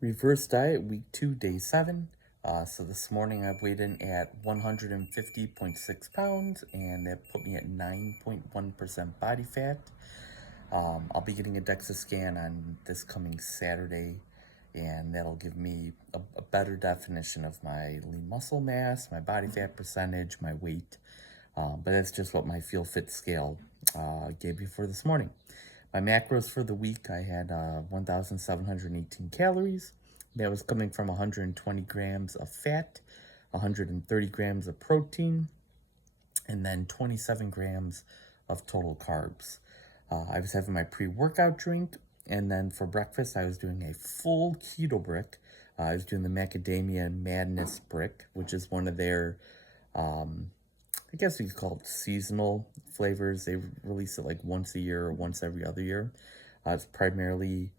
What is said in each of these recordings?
Reverse diet, week 2, day 7. So this morning I weighed in at 150.6 pounds, and that put me at 9.1% body fat. I'll be getting a DEXA scan on this coming Saturday, and that'll give me a better definition of my lean muscle mass, my body fat percentage, my weight. But that's just what my Feelfit scale gave me for this morning. My macros for the week, I had 1,718 calories. That was coming from 120 grams of fat, 130 grams of protein, and then 27 grams of total carbs. I was having my pre-workout drink, and then for breakfast, I was doing a full keto brick. I was doing the Macadamia Madness brick, which is one of their I guess you could call it seasonal flavors. They release it like once a year or once every other year. It's primarily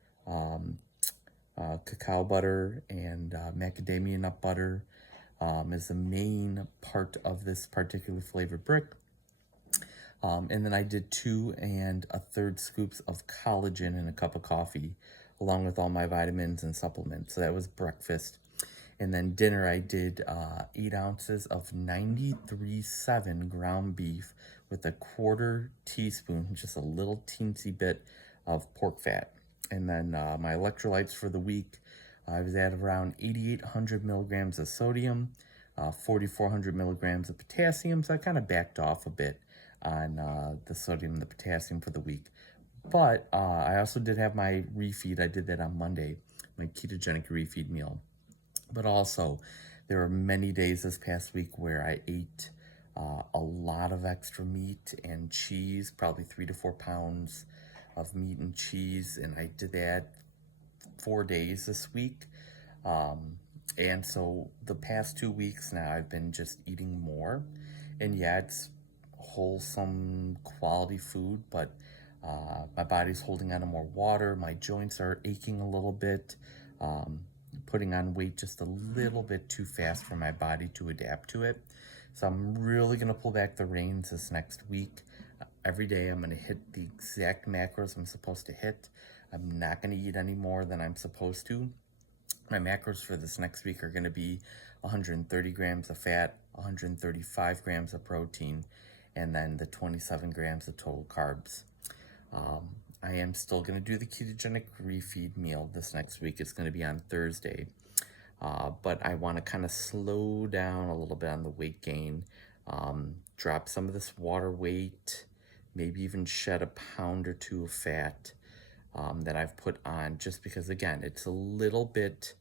cacao butter and macadamia nut butter is the main part of this particular flavored brick. And then I did 2 1/3 scoops of collagen in a cup of coffee, along with all my vitamins and supplements. So that was breakfast. And then dinner, I did 8 ounces of 93.7 ground beef with a 1/4 teaspoon, just a little teensy bit of pork fat. And then my electrolytes for the week, I was at around 8,800 milligrams of sodium, 4,400 milligrams of potassium. So I kind of backed off a bit on the sodium and the potassium for the week. But I also did have my refeed. I did that on Monday, my ketogenic refeed meal. But also, there were many days this past week where I ate a lot of extra meat and cheese, probably 3 to 4 pounds of meat and cheese, and I did that 4 days this week. And so the past 2 weeks now, I've been just eating more. And yeah, it's wholesome, quality food, but my body's holding on to more water. My joints are aching a little bit. Putting on weight just a little bit too fast for my body to adapt to it. So I'm really going to pull back the reins this next week. Every day I'm going to hit the exact macros I'm supposed to hit. I'm not going to eat any more than I'm supposed to. My macros for this next week are going to be 130 grams of fat, 135 grams of protein, and then the 27 grams of total carbs. I am still going to do the ketogenic refeed meal this next week. It's going to be on Thursday. But I want to kind of slow down a little bit on the weight gain, drop some of this water weight, maybe even shed a pound or 2 of fat that I've put on, just because, again, it's a little bit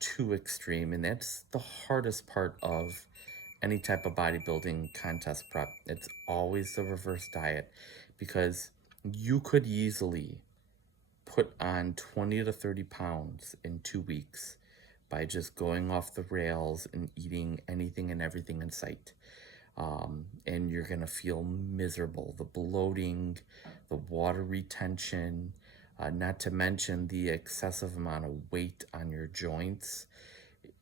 too extreme. And that's the hardest part of any type of bodybuilding contest prep. It's always the reverse diet, because you could easily put on 20 to 30 pounds in 2 weeks by just going off the rails and eating anything and everything in sight. And you're going to feel miserable. The bloating, the water retention, not to mention the excessive amount of weight on your joints.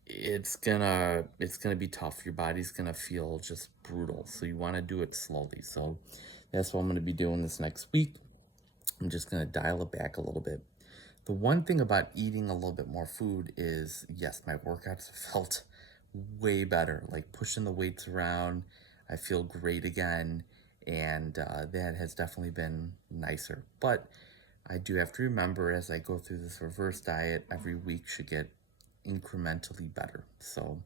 It's gonna be tough. Your body's gonna feel just brutal. So you want to do it slowly. So that's what I'm gonna be doing this next week. I'm just gonna dial it back a little bit. The one thing about eating a little bit more food is, yes, my workouts felt way better. Like pushing the weights around, I feel great again, and that has definitely been nicer. But I do have to remember, as I go through this reverse diet, every week should get incrementally better. So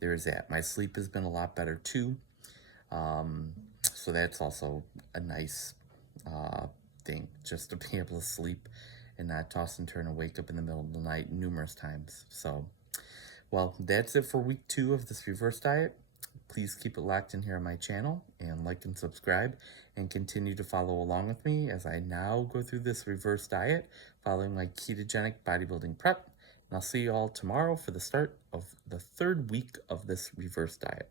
there's that. My sleep has been a lot better too. So that's also a nice thing, just to be able to sleep and not toss and turn and wake up in the middle of the night numerous times. So, well, that's it for week 2 of this reverse diet. Please keep it locked in here on my channel, and like and subscribe, and continue to follow along with me as I now go through this reverse diet following my ketogenic bodybuilding prep. And I'll see you all tomorrow for the start of the 3rd week of this reverse diet.